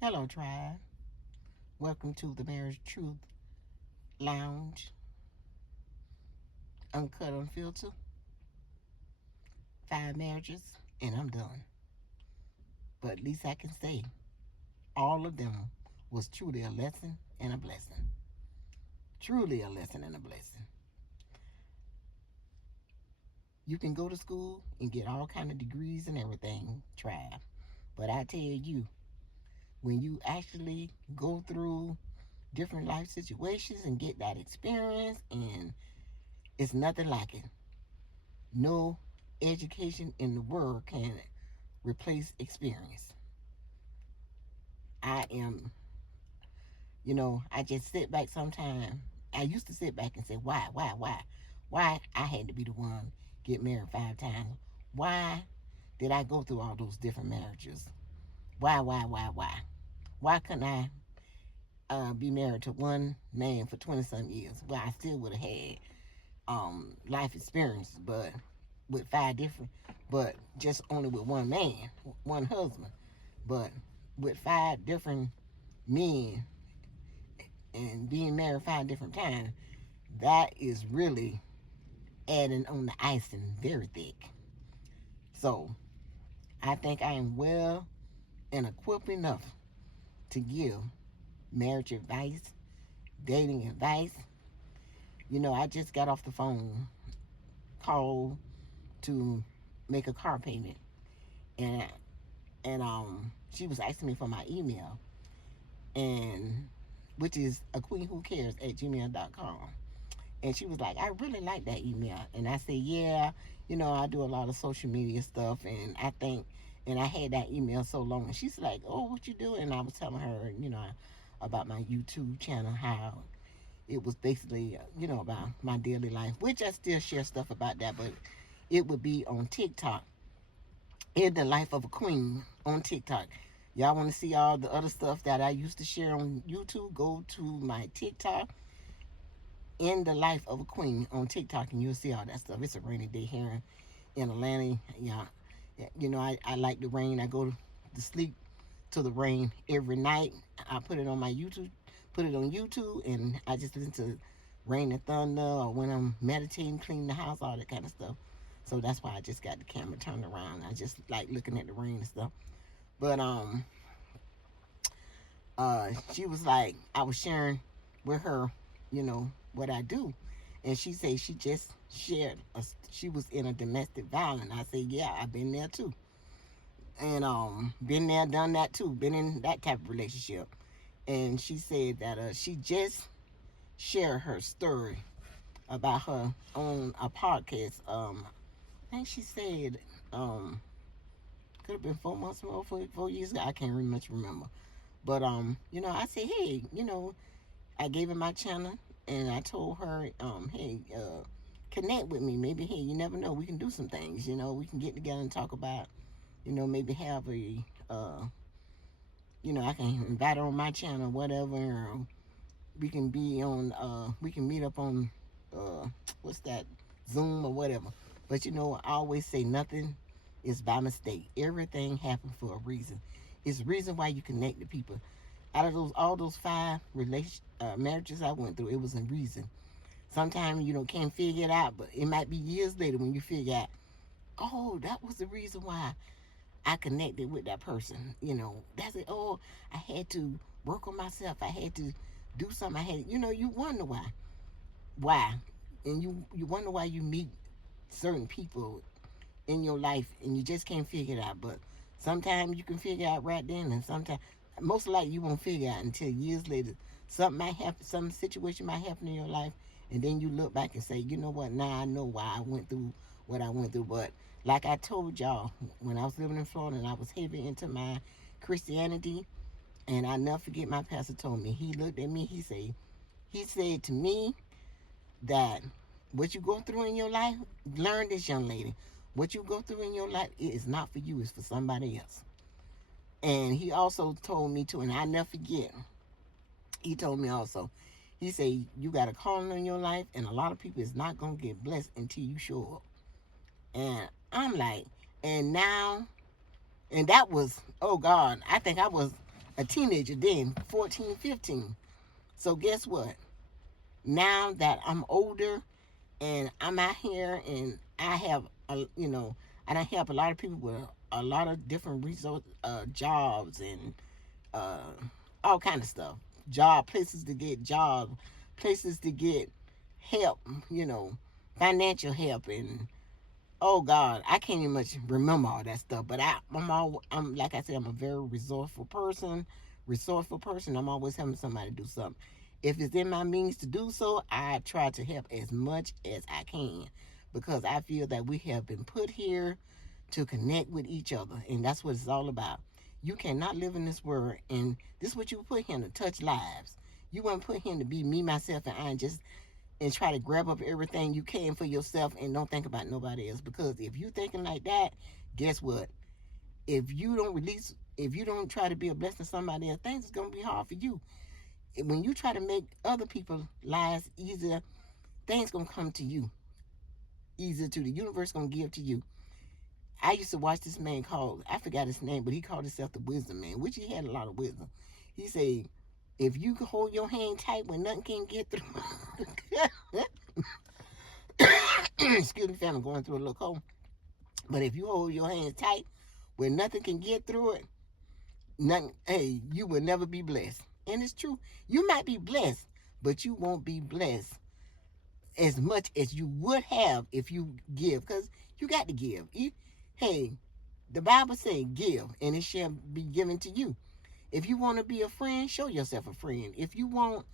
Hello, tribe. Welcome to the Marriage Truth Lounge, Uncut Unfiltered. 5 marriages, and I'm done. But at least I can say all of them was truly a lesson and a blessing. Truly a lesson and a blessing. You can go to school and get all kind of degrees and everything, tribe. But I tell you, when you actually go through different life situations and get that experience, and it's nothing like it. No education in the world can replace experience. I am, I just sit back sometimes. I used to sit back and say, why I had to be the one get married 5 times? Why did I go through all those different marriages? Why? Why couldn't I be married to one man for 20 some years? Well, I still would have had life experience, but with 5 different, but just only with one man, one husband, but with 5 different men and being married 5 different times, that is really adding on the icing very thick. So I think I am well and equipped enough to give marriage advice, dating advice. I just got off the phone call to make a car payment, and she was asking me for my email, and which is a queen who cares at gmail.com. And she was like, I really like that email. And I said, yeah, I do a lot of social media stuff, and I think, and I had that email so long. And she's like, oh, what you doing? And I was telling her, about my YouTube channel, how it was basically, about my daily life, which I still share stuff about that, but it would be on TikTok. In the life of a queen on TikTok. Y'all want to see all the other stuff that I used to share on YouTube? Go to my TikTok, In the Life of a Queen on TikTok, and you'll see all that stuff. It's a rainy day here in Atlanta. Yeah, I like the rain. I go to sleep to the rain every night. I put it on my YouTube, put it on YouTube, and I just listen to rain and thunder, or when I'm meditating, cleaning the house, all that kind of stuff. So that's why I just got the camera turned around. I just like looking at the rain and stuff. But she was like, I was sharing with her, what I do, and she said she just shared. She was in a domestic violence. I said, yeah, I've been there too, and been there, done that too, been in that type of relationship. And she said that she just shared her story about her on a podcast. I think she said could have been 4 months ago, 4 years ago. I can't really much remember. But I said, hey, I gave her my channel, and I told her, hey, connect with me. Maybe, hey, you never know, we can do some things. We can get together and talk about, maybe have a, I can invite her on my channel, whatever. Or we can be on, we can meet up on, what's that, Zoom or whatever. But I always say nothing is by mistake. Everything happened for a reason. It's the reason why you connect to people. Out of all those 5 marriages I went through, it was a reason. Sometimes can't figure it out, but it might be years later when you figure out, oh, that was the reason why I connected with that person. That's it. Oh, I had to work on myself. I had to do something. You wonder why, and you wonder why you meet certain people in your life and you just can't figure it out. But sometimes you can figure out right then, and sometimes, most likely, you won't figure out until years later. Something might happen, some situation might happen in your life, and then you look back and say, you know what, now I know why I went through what I went through. But like I told y'all, when I was living in Florida and I was heavy into my Christianity, and I never forget, my pastor told me, he looked at me, he said to me that what you go through in your life, learn this, young lady. What you go through in your life, it is not for you, it's for somebody else. And he also told me to, and I never forget, he told me also, he said, you got a calling on your life, and a lot of people is not going to get blessed until you show up. And I'm like, and now, and that was, oh God, I think I was a teenager then, 14, 15. So guess what? Now that I'm older and I'm out here and I have, I don't help a lot of people with a lot of different resource, jobs and uh, all kind of stuff. Places to get jobs, places to get help, financial help, and oh God, I can't even much remember all that stuff. But I'm like I said, I'm a very resourceful person. I'm always helping somebody do something. If it's in my means to do so, I try to help as much as I can because I feel that we have been put here to connect with each other, and that's what it's all about. You cannot live in this world, and this is what you put here to touch lives. You weren't put here to be me, myself, and I, and try to grab up everything you can for yourself and don't think about nobody else. Because if you thinking like that, guess what? If you don't try to be a blessing to somebody else, things is gonna be hard for you. When you try to make other people's lives easier, things gonna come to you easier too. The universe gonna give to you. I used to watch this man called, I forgot his name, but he called himself the Wisdom Man, which he had a lot of wisdom. He said, if you can hold your hand tight when nothing can get through. Excuse me, fam, I'm going through a little cold. But if you hold your hands tight when nothing can get through it, you will never be blessed. And it's true. You might be blessed, but you won't be blessed as much as you would have if you give. Because you got to give. The Bible says give, and it shall be given to you. If you want to be a friend, show yourself a friend. If you want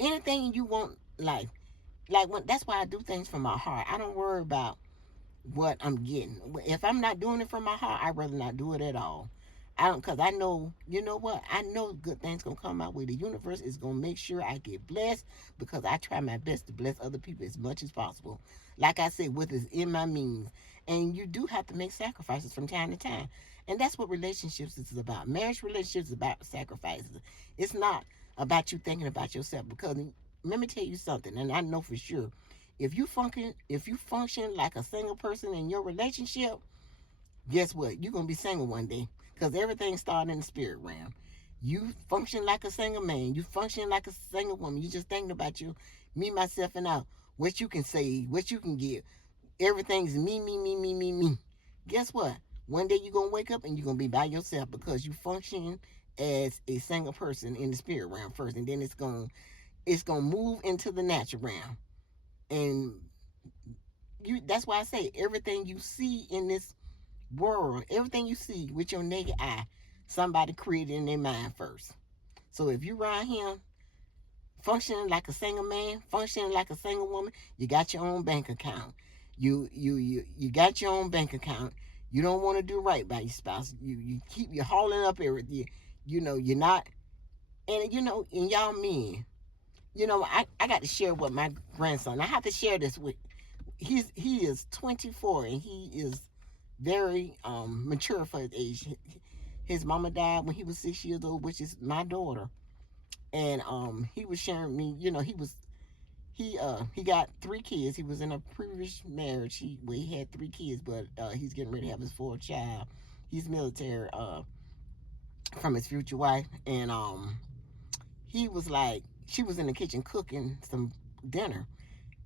anything you want, that's why I do things from my heart. I don't worry about what I'm getting. If I'm not doing it from my heart, I'd rather not do it at all. Because I know, you know what? I know good things going to come my way. The universe is going to make sure I get blessed because I try my best to bless other people as much as possible. Like I said, what is in my means. And you do have to make sacrifices from time to time. And that's what relationships is about. Marriage relationships is about sacrifices. It's not about you thinking about yourself. Because let me tell you something, and I know for sure, if you function like a single person in your relationship, guess what? You're going to be single one day. Because everything started in the spirit realm. You function like a single man. You function like a single woman. You just thinking about you, me, myself, and I. What you can say, what you can give. Everything's me, me, me, me, me, me. Guess what? One day you're going to wake up and you're going to be by yourself because you function as a single person in the spirit realm first. And then it's going to move into the natural realm. And that's why I say everything you see in this world, everything you see with your naked eye, somebody created in their mind first. So if you around here functioning like a single man, functioning like a single woman, you got your own bank account. You got your own bank account. You don't want to do right by your spouse. You hauling up everything. You're not, and and y'all men, I got to share with my grandson. I have to share this with. He is 24 and he is very mature for his age. His mama died when he was 6 years old, which is my daughter. And he was sharing me, he got 3 kids. He was in a previous marriage. He had 3 kids, but he's getting ready to have his 4th child. He's military from his future wife, and he was like, she was in the kitchen cooking some dinner.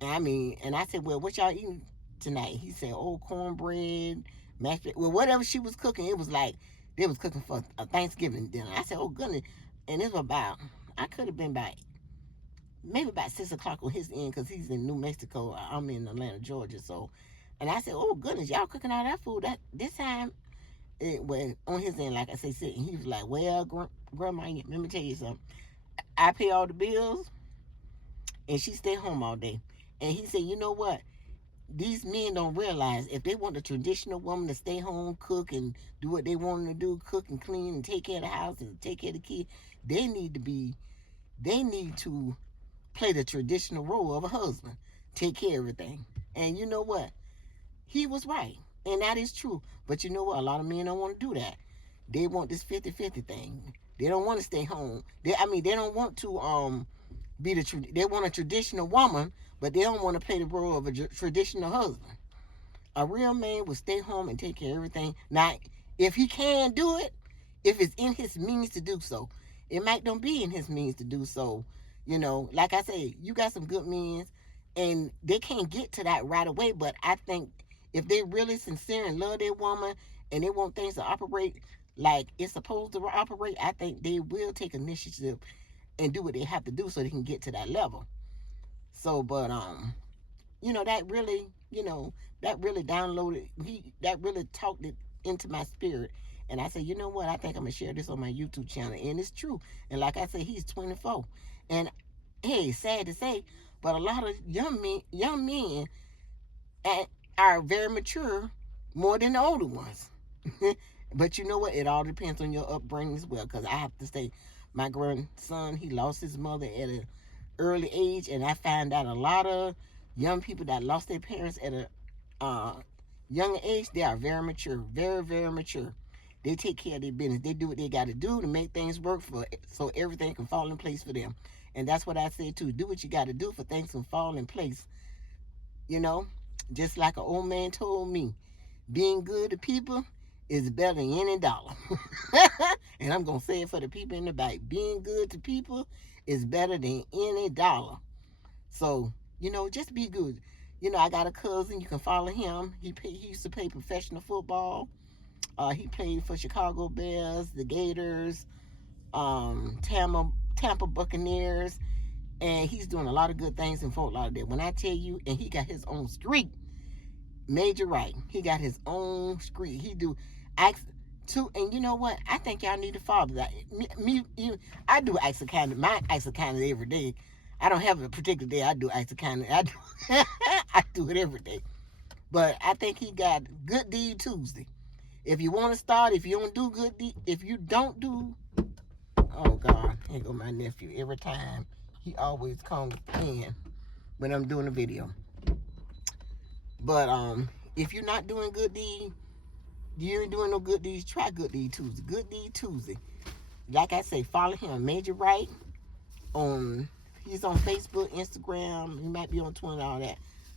And I said, well, what y'all eating tonight? He said, oh, cornbread, mashed potatoes. Well, whatever she was cooking, it was like they was cooking for a Thanksgiving dinner. I said, oh, goodness. And it was I could have been maybe about 6 o'clock on his end because he's in New Mexico. I'm in Atlanta, Georgia. So, and I said, oh, goodness, y'all cooking all that food. This time, well, on his end, like I say, and he was like, well, Grandma, let me tell you something. I pay all the bills, and she stay home all day. And he said, you know what? These men don't realize if they want the traditional woman to stay home, cook, and do what they want them to do, cook and clean and take care of the house and take care of the kids, they need to play the traditional role of a husband, take care of everything. And you know what? He was right. And that is true. But you know what? A lot of men don't want to do that. They want this 50-50 thing. They don't want to stay home. They don't want to they want a traditional woman, but they don't want to play the role of a traditional husband. A real man will stay home and take care of everything. Now, if he can do it, if it's in his means to do so. It might not be in his means to do so. You know, like I say, you got some good men, and they can't get to that right away. But I think if they really sincere and love their woman, and they want things to operate like it's supposed to operate, I think they will take initiative and do what they have to do so they can get to that level. So, but that really, that really downloaded. That really talked it into my spirit. And I said, you know what? I think I'm gonna share this on my YouTube channel, and it's true. And like I said, he's 24, and hey, sad to say, but a lot of young men are very mature, more than the older ones. But you know what? It all depends on your upbringing as well. Because I have to say, my grandson, he lost his mother at an early age, and I found out a lot of young people that lost their parents at a younger age, they are very mature, very, very mature. They take care of their business. They do what they got to do to make things work so everything can fall in place for them. And that's what I say too. Do what you got to do for things to fall in place. You know, just like an old man told me, being good to people is better than any dollar. And I'm going to say it for the people in the back. Being good to people is better than any dollar. So, just be good. I got a cousin. You can follow him. He used to play professional football. He played for Chicago Bears, the Gators, Tampa Buccaneers, and he's doing a lot of good things in Fort Lauderdale. When I tell you, and he got his own street, Major Wright. He got his own street. He do acts too, and you know what? I think y'all need to follow that. I do acts of kindness. My acts of kindness every day. I don't have a particular day I do acts of kindness. I do it every day. But I think he got Good Deed Tuesday. If you want to start, if you don't do good deed, if you don't do, oh God, here go my nephew. Every time he always comes in when I'm doing a video. But if you're not doing good deed, you ain't doing no good deeds, try Good Deed Tuesday. Good Deed Tuesday. Like I say, follow him, Major Wright. He's on Facebook, Instagram. He might be on Twitter, all that.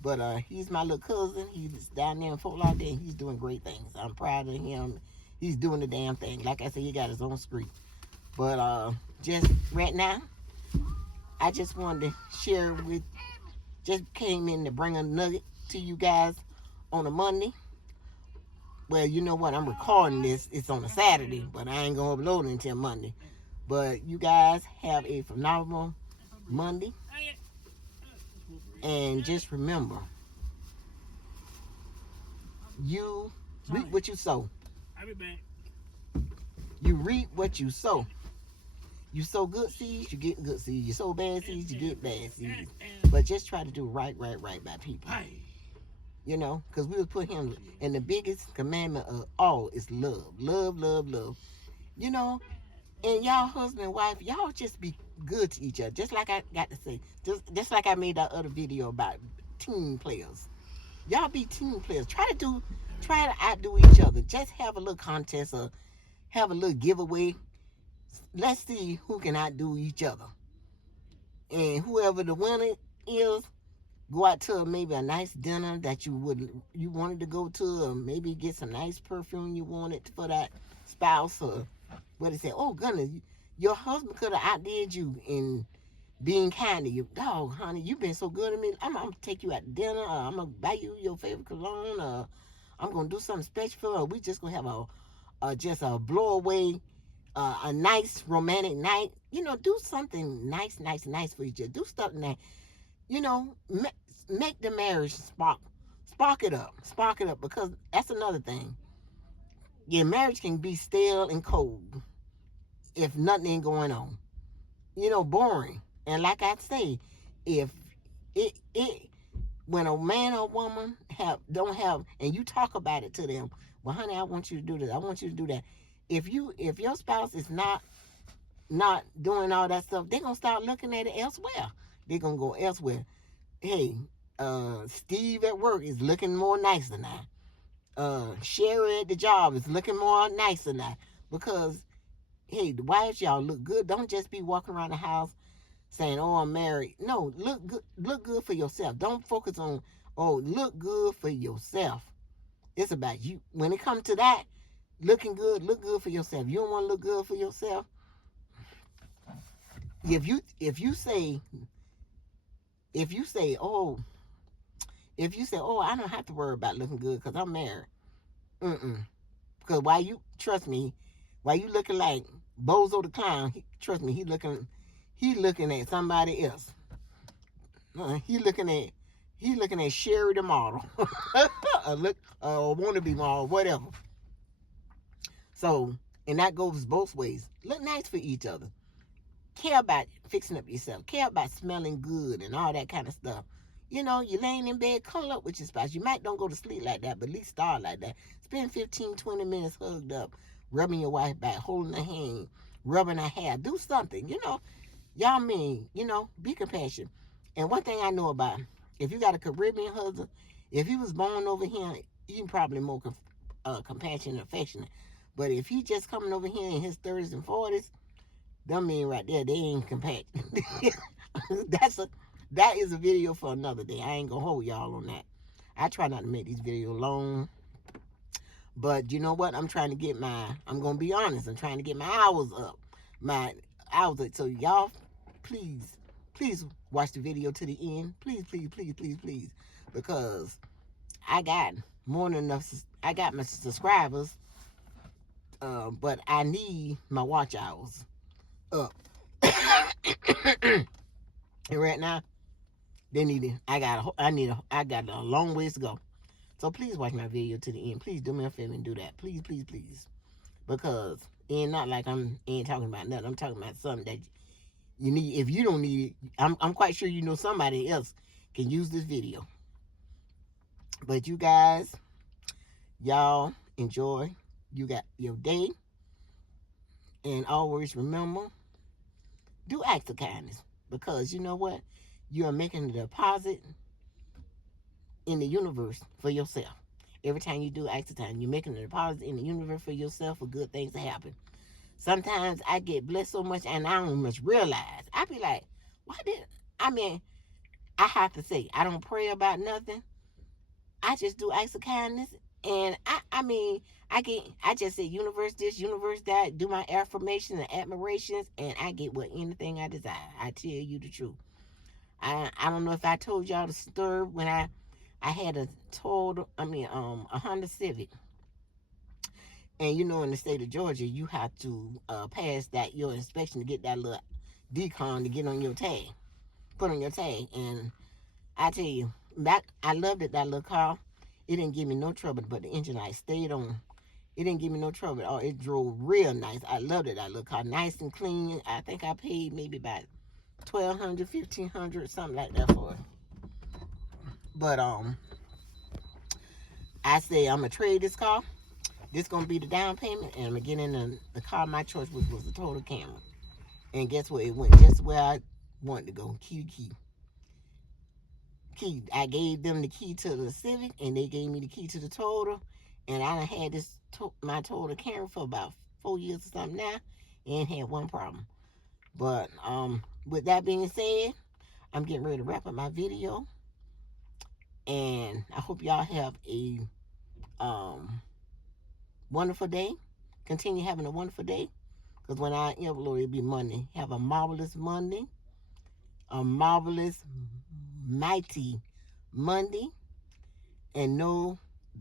But he's my little cousin. He's down there in Fort Lauderdale, and he's doing great things. I'm proud of him. He's doing the damn thing. Like I said, he got his own street. But just right now, I just wanted to share just came in to bring a nugget to you guys on a Monday. Well, you know what? I'm recording this. It's on a Saturday, but I ain't going to upload it until Monday. But you guys have a phenomenal Monday. And just remember, you reap what you sow. I'll be back. You reap what you sow. You sow good seeds, you get good seeds. You sow bad seeds, you get bad seeds. But just try to do right by people. Because we would put him, and the biggest commandment of all is love. Love, love, love. And y'all husband and wife, y'all just be good to each other. Just like I got to say, just like I made that other video about team players. Y'all be team players. Try to outdo each other. Just have a little contest or have a little giveaway. Let's see who can outdo each other. And whoever the winner is, go out to maybe a nice dinner that you wanted to go to, or maybe get some nice perfume you wanted for that spouse, or what they say, oh goodness, your husband could have outdid you in being kind to you. Dog, honey, you've been so good to me. I'm gonna take you out to dinner, or I'm gonna buy you your favorite cologne, or I'm gonna do something special for you, or we just gonna have just a blow away, a nice romantic night. Do something nice for each other. Do something that, make the marriage spark it up, because that's another thing. Your marriage can be stale and cold if nothing ain't going on. Boring. And like I say, if when a man or woman don't have, and you talk about it to them, well, honey, I want you to do this, I want you to do that. If your spouse is not doing all that stuff, they're gonna start looking at it elsewhere. They're gonna go elsewhere. Hey, Steve at work is looking more nicer now. Sherry at the job is looking more nicer now. Because, hey, the wives, y'all look good. Don't just be walking around the house saying, oh, I'm married. No, look good for yourself. Don't focus on, oh, look good for yourself. It's about you. When it comes to that, Looking good, look good for yourself. You don't want to look good for yourself. If you say oh I don't have to worry about looking good because I'm married. Because trust me, while you looking like Bozo the Clown, trust me, he looking at somebody else. He looking at Sherry the model, or wannabe model, whatever. So, and that goes both ways. Look nice for each other. Care about fixing up yourself. Care about smelling good and all that kind of stuff. You know, you're laying in bed, cuddle up with your spouse. You might don't go to sleep like that, but at least start like that. Spend 15, 20 minutes hugged up, rubbing your wife back, holding her hand, rubbing her hair. Do something, you know. Y'all mean, you know, be compassionate. And one thing I know about, if you got a Caribbean husband, if he was born over here, he probably more compassionate and affectionate. But if he just coming over here in his 30s and 40s, them men right there, they ain't compassionate. That is a video for another day. I ain't gonna hold y'all on that. I try not to make these videos long. But you know what? I'm gonna be honest, I'm trying to get my hours up. So y'all, please watch the video to the end. Please. Because I got more than enough, I got my subscribers, but I need my watch hours up. And right now, they need it. I got a long ways to go. So please watch my video to the end. Please do me a favor and do that. Please. Because it ain't not like ain't talking about nothing. I'm talking about something that you need. If you don't need it, I'm quite sure you know somebody else can use this video. But you guys, y'all enjoy. You got your day. And always remember, do acts of kindness. Because you know what? You are making a deposit in the universe for yourself. Every time you do acts of kindness, you're making a deposit in the universe for yourself for good things to happen. Sometimes I get blessed so much and I don't much realize. I be like, I have to say, I don't pray about nothing. I just do acts of kindness. And I just say universe this, universe that, do my affirmations and admirations, and I get anything I desire. I tell you the truth. I don't know if I told y'all the story when I had a Honda Civic. And you know, in the state of Georgia, you have to pass your inspection to get that little decon to get on your tag, put on your tag. And I tell you, I loved it, that little car. It didn't give me no trouble, but the engine light stayed on. It didn't give me no trouble at all. It drove real nice. I loved it, that little car, nice and clean. I think I paid maybe about $1,200, $1,500, something like that for it. But I say I'm gonna trade this car. This gonna be the down payment, and I'm gonna get in the car my choice, which was the Toyota Camry. And guess what? It went just where I wanted to go. Key. I gave them the key to the Civic, and they gave me the key to the Toyota. And I done had my Toyota Camry for about 4 years or something now, and had one problem. But with that being said, I'm getting ready to wrap up my video, and I hope y'all have a wonderful day. Continue having a wonderful day, because when I upload, it'll be Monday. Have a marvelous Monday, a marvelous, mighty Monday, and know